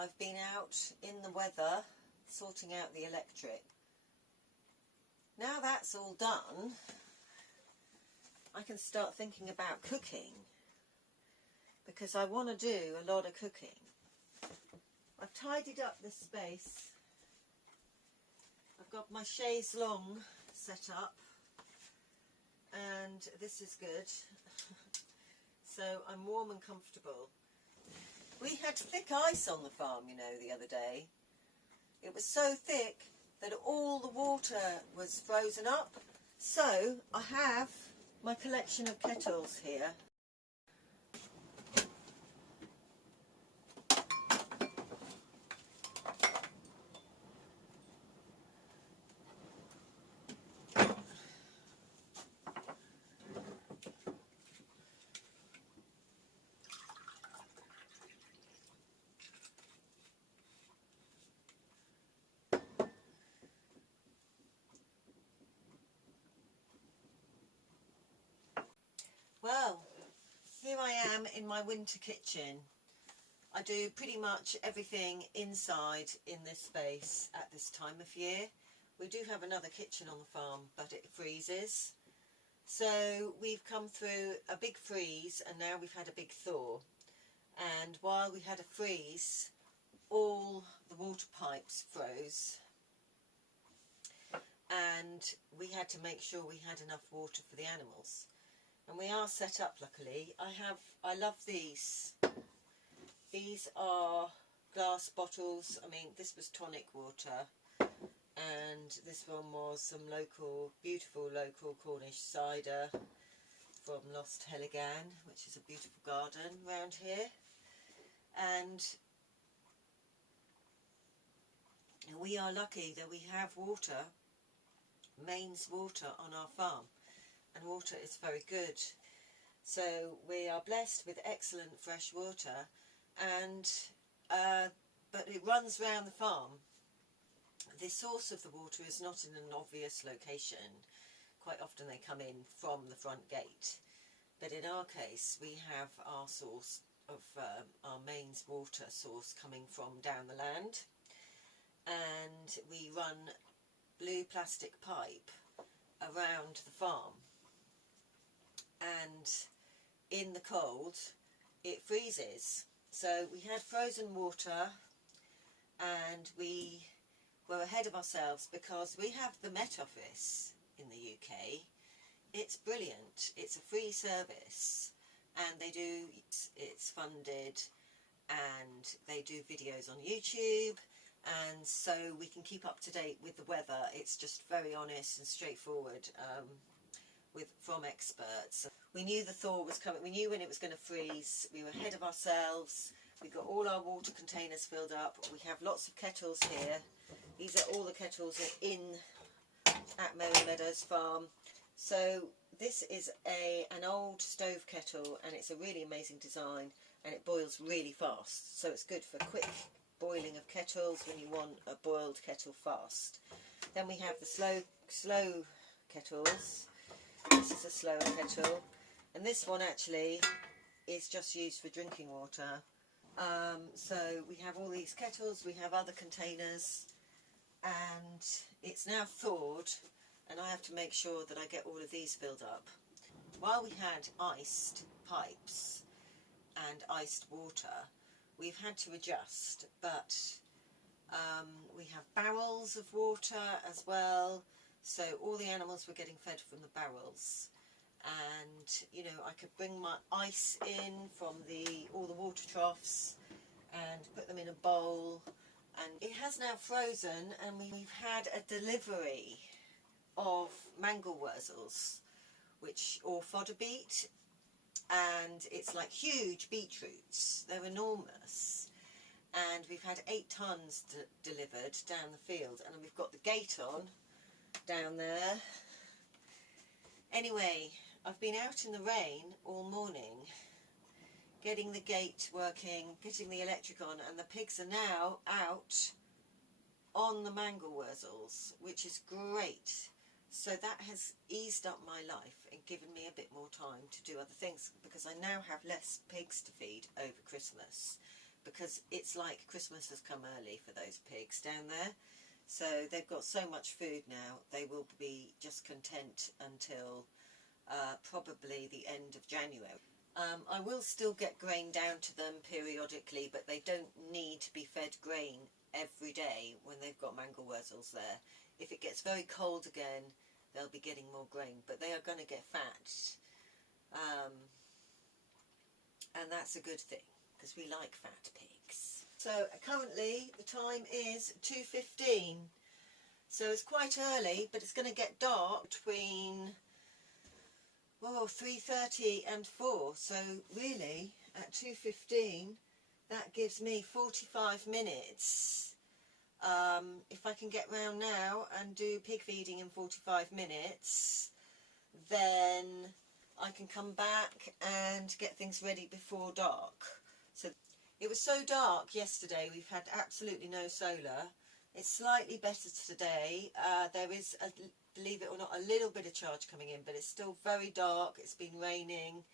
I've been out in the weather sorting out the electric. Now that's all done, I can start thinking about cooking, because I want to do a lot of cooking. I've tidied up this space. I've got my chaise longue set up, and this is good. So I'm warm and comfortable. We had thick ice on the farm, you know, the other day. It was so thick that all the water was frozen up. So I have my collection of kettles here. Well, here I am in my winter kitchen. I do pretty much everything inside in this space at this time of year. We do have another kitchen on the farm, but it freezes. So we've come through a big freeze, and now we've had a big thaw. And while we had a freeze, all the water pipes froze. And we had to make sure we had enough water for the animals. And we are set up, luckily. I love these. These are glass bottles. I mean, this was tonic water, and this one was some beautiful local Cornish cider from Lost Helligan, which is a beautiful garden round here. And we are lucky that we have water, mains water on our farm. And water is very good, so we are blessed with excellent fresh water, and but it runs round the farm. The source of the water is not in an obvious location. Quite often they come in from the front gate, but in our case we have our source of our mains water source coming from down the land, and we run blue plastic pipe around the farm. And in the cold it freezes. So we had frozen water, and we were ahead of ourselves because we have the Met Office in the UK. It's brilliant. It's a free service, and it's funded, and they do videos on YouTube, and so we can keep up to date with the weather. It's just very honest and straightforward. From experts. We knew the thaw was coming. We knew when it was going to freeze. We were ahead of ourselves. We got all our water containers filled up. We have lots of kettles here. These are all the kettles in at Merry Meadows Farm. So this is an old stove kettle, and it's a really amazing design, and it boils really fast. So it's good for quick boiling of kettles when you want a boiled kettle fast. Then we have the slow kettles. This is a slower kettle, and this one actually is just used for drinking water. So we have all these kettles, we have other containers, and it's now thawed, and I have to make sure that I get all of these filled up. While we had iced pipes and iced water, we've had to adjust, but we have barrels of water as well. So all the animals were getting fed from the barrels, and you know, I could bring my ice in from all the water troughs and put them in a bowl, and it has now frozen, and we've had a delivery of mangle wurzels, or fodder beet, and it's like huge beetroots. They're enormous, and we've had 8 tons delivered down the field, and we've got the gate on down there. Anyway, I've been out in the rain all morning, getting the gate working, getting the electric on, and the pigs are now out on the mangle wurzels, which is great. So that has eased up my life and given me a bit more time to do other things, because I now have less pigs to feed over Christmas, because it's like Christmas has come early for those pigs down there. So they've got so much food now, they will be just content until probably the end of January. I will still get grain down to them periodically, but they don't need to be fed grain every day when they've got mangle wurzels there. If it gets very cold again, they'll be getting more grain, but they are going to get fat. And that's a good thing, because we like fat pigs. So currently the time is 2:15, so it's quite early, but it's going to get dark between 3:30 and 4. So really at 2:15 that gives me 45 minutes. If I can get round now and do pig feeding in 45 minutes, then I can come back and get things ready before dark. So it was so dark yesterday, we've had absolutely no solar. It's slightly better today. There is, believe it or not, a little bit of charge coming in, but it's still very dark. It's been raining.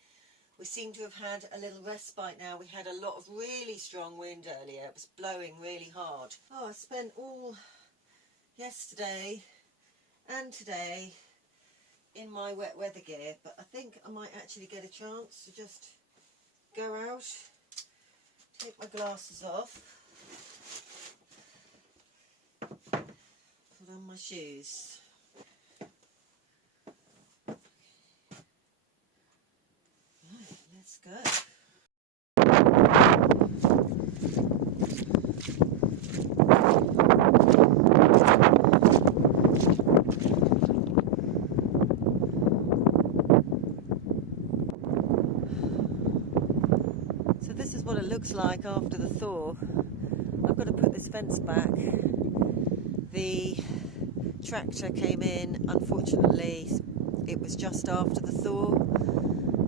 We seem to have had a little respite now. We had a lot of really strong wind earlier. It was blowing really hard. I spent all yesterday and today in my wet weather gear, but I think I might actually get a chance to just go out, take my glasses off, put on my shoes. Right, let's go. What it looks like after the thaw. I've got to put this fence back. The tractor came in, unfortunately it was just after the thaw,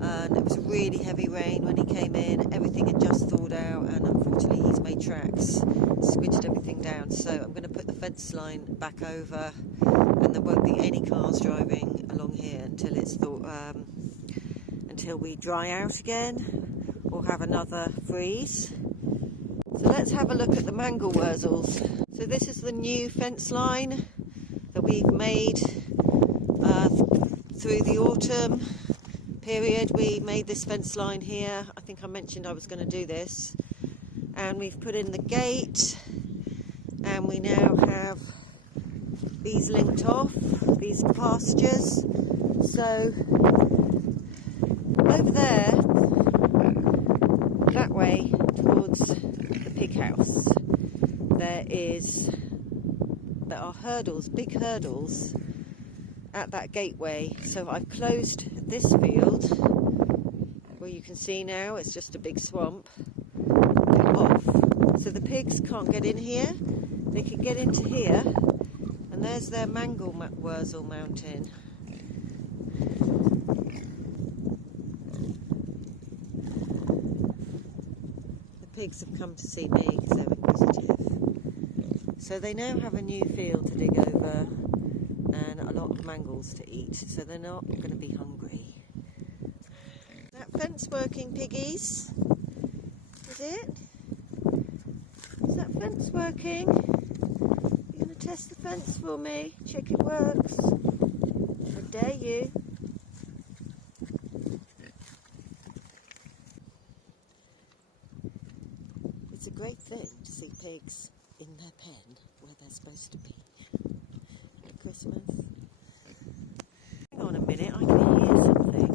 and it was really heavy rain when he came in. Everything had just thawed out, and unfortunately he's made tracks, squidged everything down. So I'm going to put the fence line back over, and there won't be any cars driving along here until it's until we dry out again or have another freeze. So let's have a look at the mangle wurzels. So this is the new fence line that we've made through the autumn period. We made this fence line here. I think I mentioned I was going to do this. And we've put in the gate, and we now have these linked off, these pastures. So over there, that way towards the pig house, there are hurdles, big hurdles at that gateway. So I've closed this field where you can see now it's just a big swamp off, so the pigs can't get in here. They can get into here, and there's their mangle wurzel mountain. Pigs have come to see me because they're inquisitive. So they now have a new field to dig over and a lot of mangles to eat, so they're not going to be hungry. Is that fence working, piggies? Is it? Is that fence working? You're going to test the fence for me? Check it works. I dare you. It's a great thing to see pigs in their pen where they're supposed to be at Christmas. Hang on a minute, I can hear something.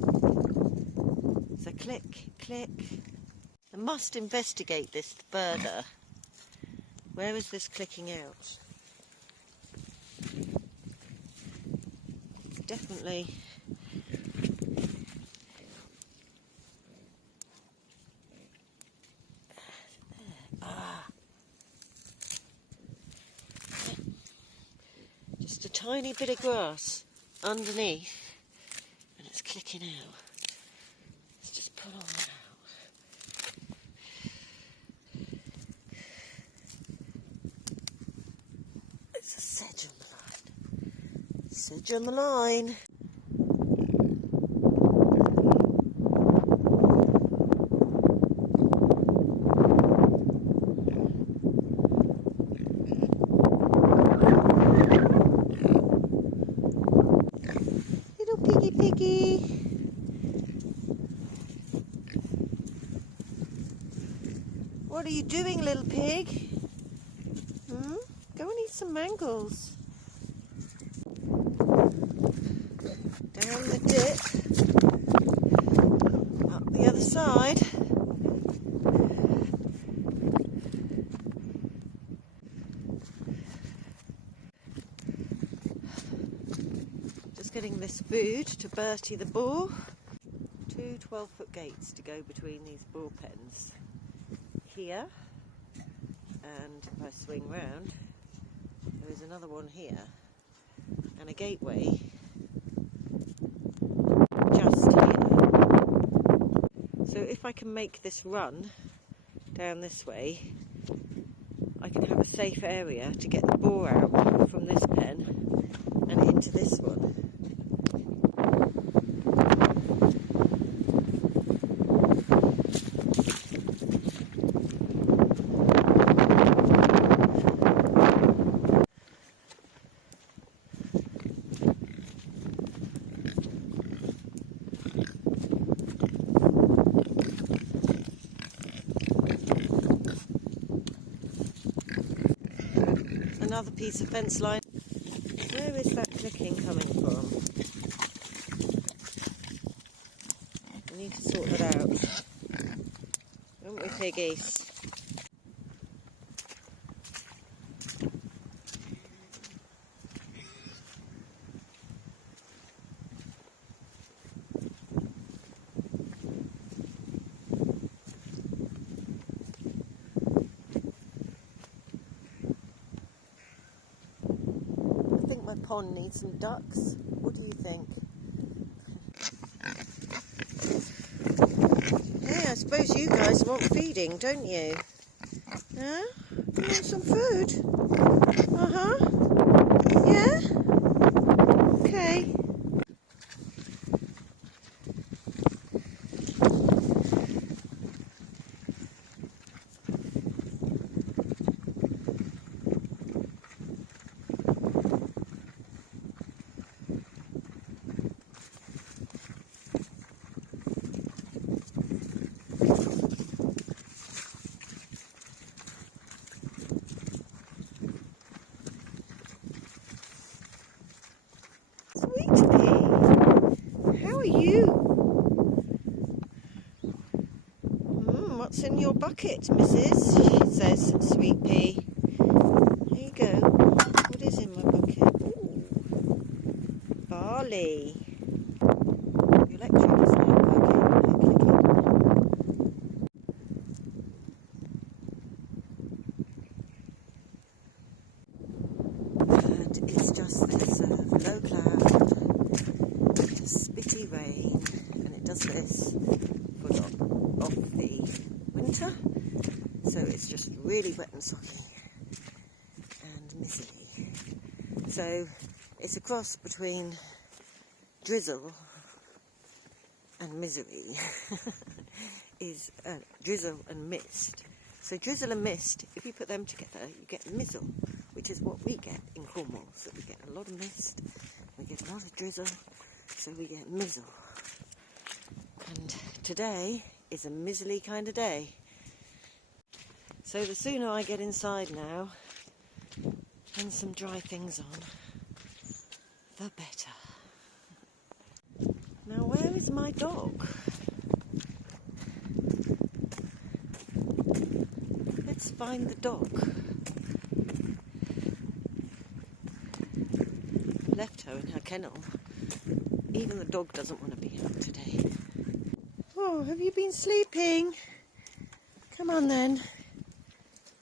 So click, click. I must investigate this further. Where is this clicking out? It's definitely... just a tiny bit of grass underneath, and it's clicking out. Let's just pull all that out. There's a sedge on the line. Sedge on the line. What are you doing, little pig? Go and eat some mangles. Down the dip. Up the other side. Just getting this food to Bertie the boar. 2 12-foot gates to go between these boar pens. Here, and if I swing round, there is another one here, and a gateway just here. So if I can make this run down this way, I can have a safe area to get the boar out from this pen and into this one. Another piece of fence line. Where is that clicking coming from? We need to sort that out. Don't we, piggies? My pond needs some ducks. What do you think? Yeah, I suppose you guys want feeding, don't you? Huh? You want some food? Uh-huh. Yeah? Okay. Sweet pea, how are you? What's in your bucket, missus? She says, sweet pea. There you go. What is in my bucket? Ooh, barley. The electric is not working. And it's just this low cloud, spitty rain, and it does this for a lot of the winter, so it's just really wet and socky and miserly. So it's a cross between drizzle and misery. Is drizzle and mist. So drizzle and mist, if you put them together, you get mizzle, which is what we get in Cornwall. So we get a lot of mist, we get a lot of drizzle, so we get mizzle. And today is a miserly kind of day. So the sooner I get inside now and some dry things on, the better. Now where is my dog? Let's find the dog. Left her in her kennel. Even the dog doesn't want to be out today. Oh, have you been sleeping? Come on then.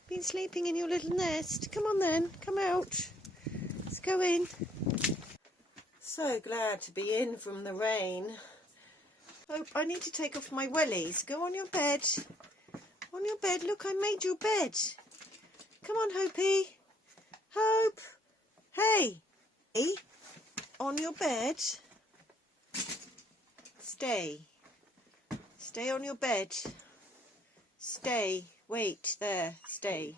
Been sleeping in your little nest? Come on then, come out. Let's go in. So glad to be in from the rain. Hope, I need to take off my wellies. Go on your bed. On your bed. Look, I made your bed. Come on, Hopey. Hope. Hey. Hey. On your bed. Stay. Stay on your bed. Stay. Wait. There. Stay.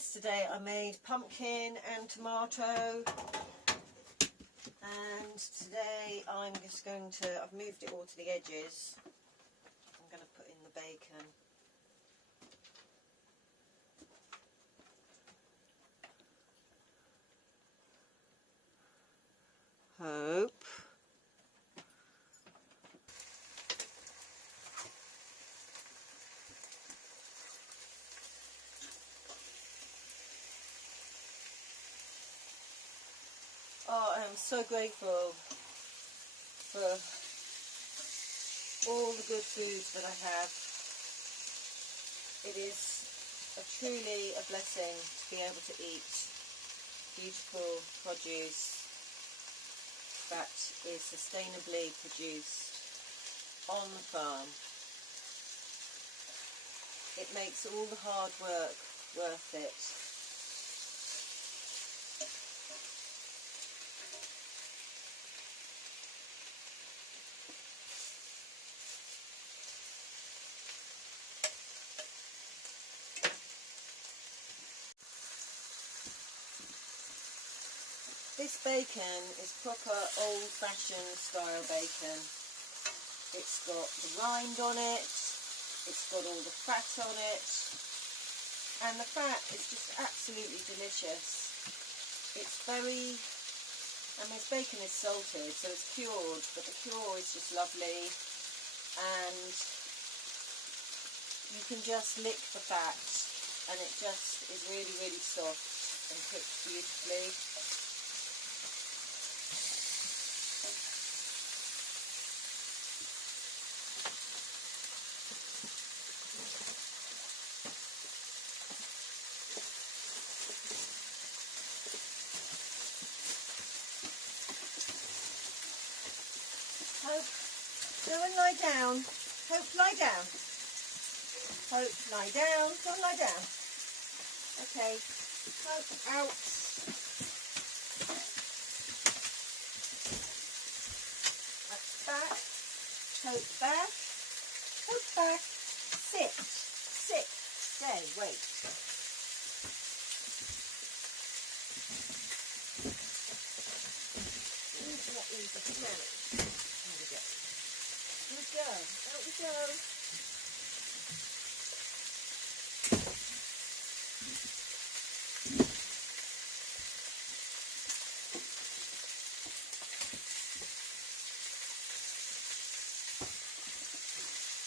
yesterday I made pumpkin and tomato, and today I'm just going to, I've moved it all to the edges. I'm going to put in the bacon. Hope. Oh, I am so grateful for all the good food that I have. It is truly a blessing to be able to eat beautiful produce that is sustainably produced on the farm. It makes all the hard work worth it. This bacon is proper old-fashioned style bacon. It's got the rind on it, it's got all the fat on it, and the fat is just absolutely delicious. It's very, I mean, this bacon is salted, so it's cured, but the cure is just lovely, and you can just lick the fat, and it just is really, really soft and cooked beautifully. Hope, go and lie down. Hope, lie down. Hope, lie down. Go and lie down. Okay. Hope, out. That's back. Hope, back. Hope, back. Sit. Sit. Stay. Wait. Not easy to manage. There we go. Out we go.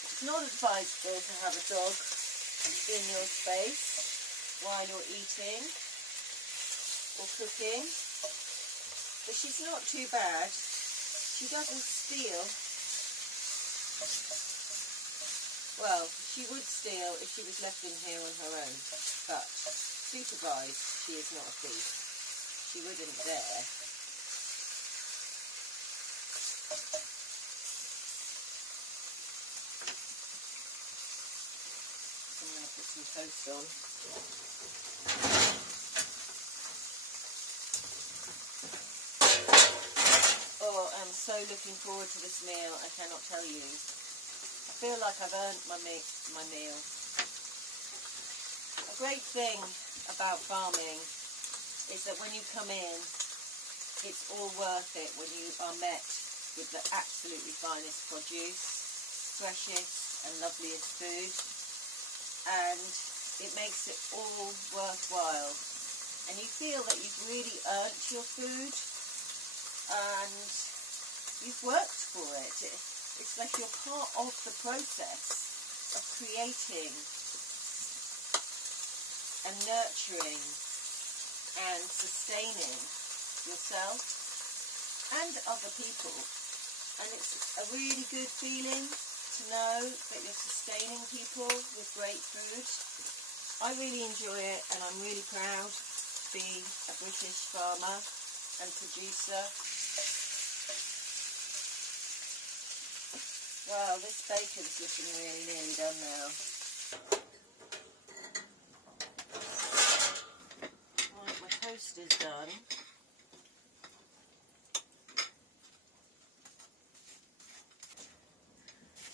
It's not advisable to have a dog in your space while you're eating or cooking, but she's not too bad. She doesn't steal. Well, she would steal if she was left in here on her own, but supervised, she is not a thief. She wouldn't dare. I'm going to put some toast on. Oh, I'm so looking forward to this meal, I cannot tell you. I feel like I've earned my meal. A great thing about farming is that when you come in, it's all worth it when you are met with the absolutely finest produce, freshest and loveliest food, and it makes it all worthwhile. And you feel that you've really earned your food and you've worked for it. It's like you're part of the process of creating and nurturing and sustaining yourself and other people. And it's a really good feeling to know that you're sustaining people with great food. I really enjoy it, and I'm really proud to be a British farmer and producer. Wow, this bacon's looking really nearly done now. Right, my toast is done.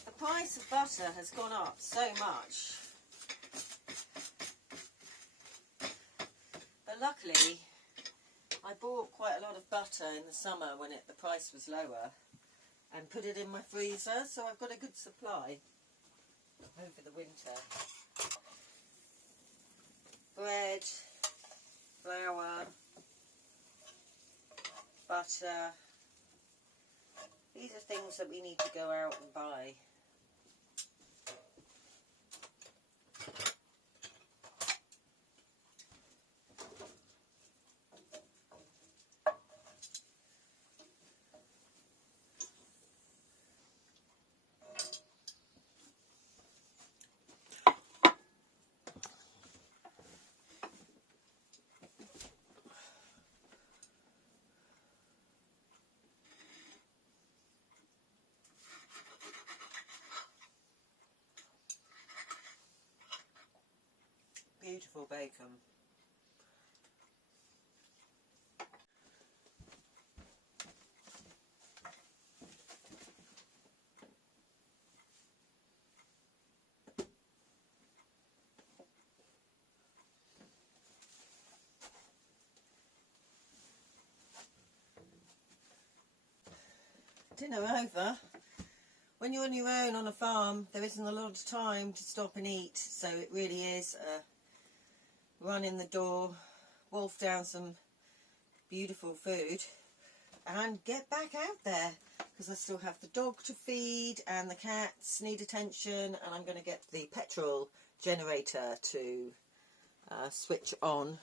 The price of butter has gone up so much. luckily I bought quite a lot of butter in the summer when the price was lower and put it in my freezer, so I've got a good supply over the winter. Bread, flour, butter. These are things that we need to go out and buy. Beautiful bacon. Dinner over. When you're on your own on a farm, there isn't a lot of time to stop and eat, so it really is run in the door, wolf down some beautiful food and get back out there, because I still have the dog to feed and the cats need attention, and I'm going to get the petrol generator to switch on.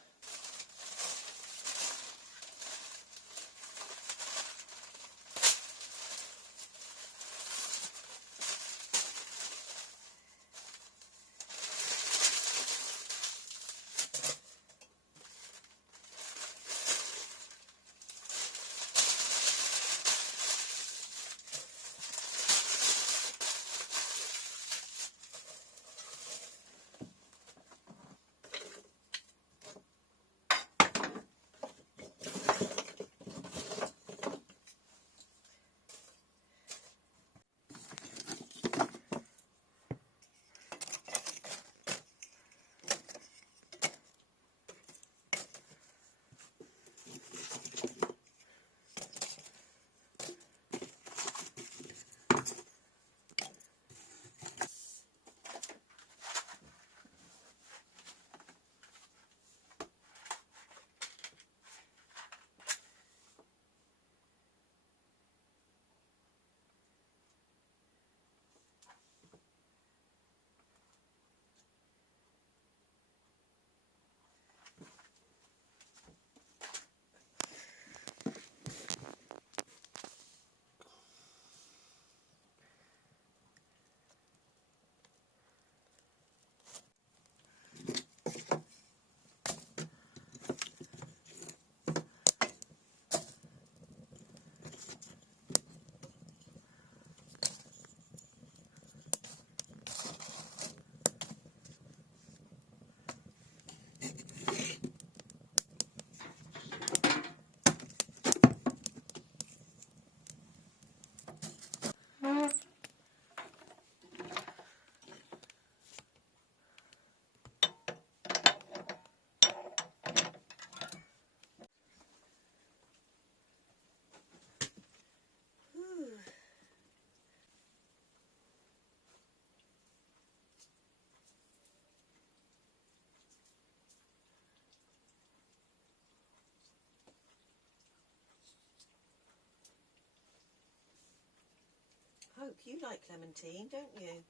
Hope you like clementine, don't you?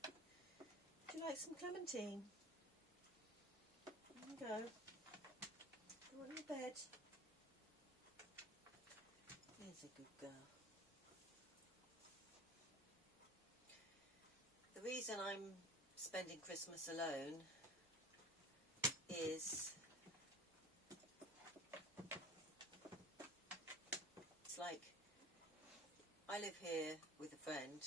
Would you like some clementine? There you go. Go on your bed. There's a good girl. The reason I'm spending Christmas alone is it's like I live here with a friend,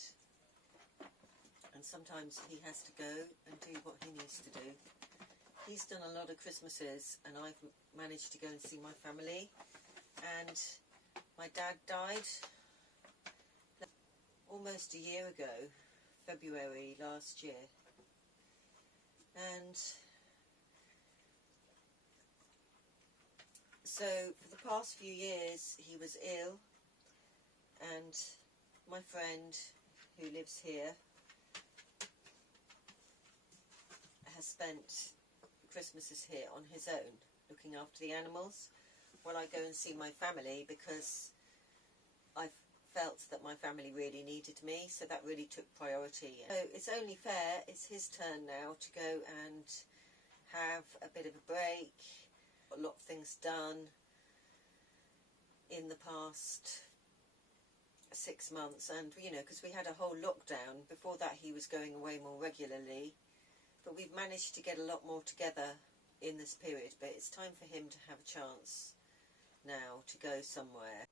and sometimes he has to go and do what he needs to do. He's done a lot of Christmases and I've managed to go and see my family, and my dad died almost a year ago, February last year, and So for the past few years he was ill, and my friend who lives here has spent Christmases here on his own looking after the animals while I go and see my family, because I felt that my family really needed me, so that really took priority. So it's only fair, it's his turn now to go and have a bit of a break. A lot of things done in the past 6 months, and you know, because we had a whole lockdown. Before that he was going away more regularly, but we've managed to get a lot more together in this period. But it's time for him to have a chance now to go somewhere.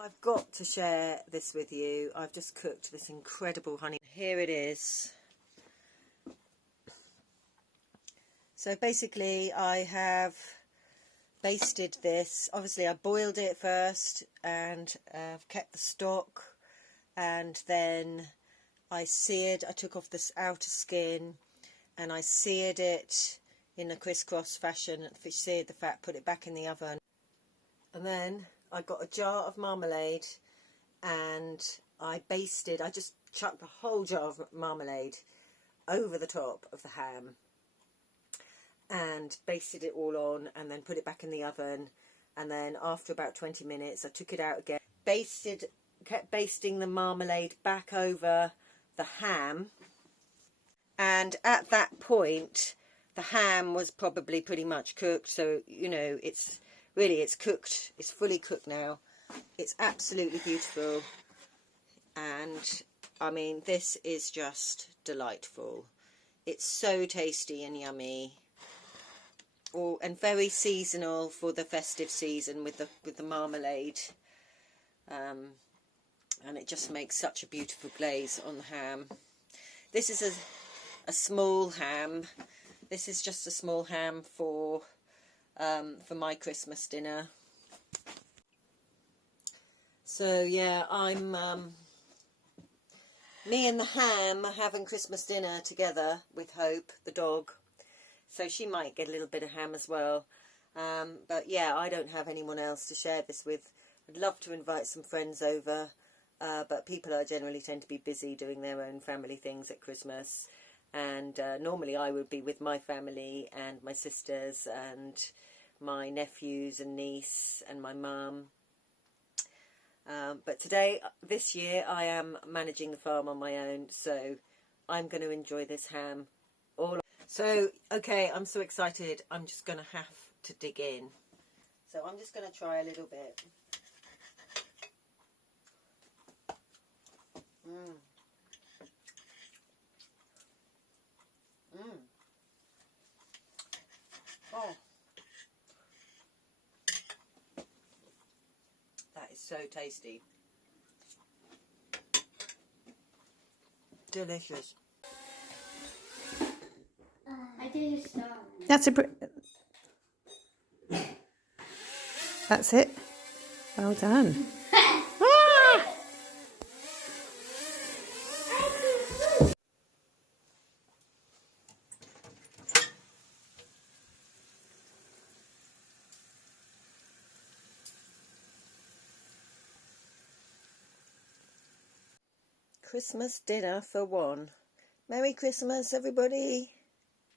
I've got to share this with you. I've just cooked this incredible honey. Here it is. So basically I have basted this. Obviously I boiled it first, and I've kept the stock, and then I took off this outer skin and I seared it in a crisscross fashion, seared the fat, put it back in the oven, and then I got a jar of marmalade and I just chucked the whole jar of marmalade over the top of the ham and basted it all on, and then put it back in the oven. And then after about 20 minutes I took it out again, kept basting the marmalade back over the ham, and at that point the ham was probably pretty much cooked. So you know, it's cooked, it's fully cooked now. It's absolutely beautiful, and I mean, this is just delightful. It's so tasty and yummy, and very seasonal for the festive season with the marmalade, and it just makes such a beautiful glaze on the ham. This is a small ham. This is just a small ham for my Christmas dinner. So yeah, me and the ham are having Christmas dinner together with Hope, the dog. So she might get a little bit of ham as well. But yeah, I don't have anyone else to share this with. I'd love to invite some friends over, but people generally tend to be busy doing their own family things at Christmas. And normally I would be with my family and my sisters and my nephews and niece and my mum. But this year, I am managing the farm on my own, so I'm going to enjoy this ham all. So, okay, I'm so excited. I'm just going to have to dig in. So I'm just going to try a little bit. Oh. That is so tasty. Delicious. I did a star. That's it. Well done. Christmas dinner for one. Merry Christmas, everybody.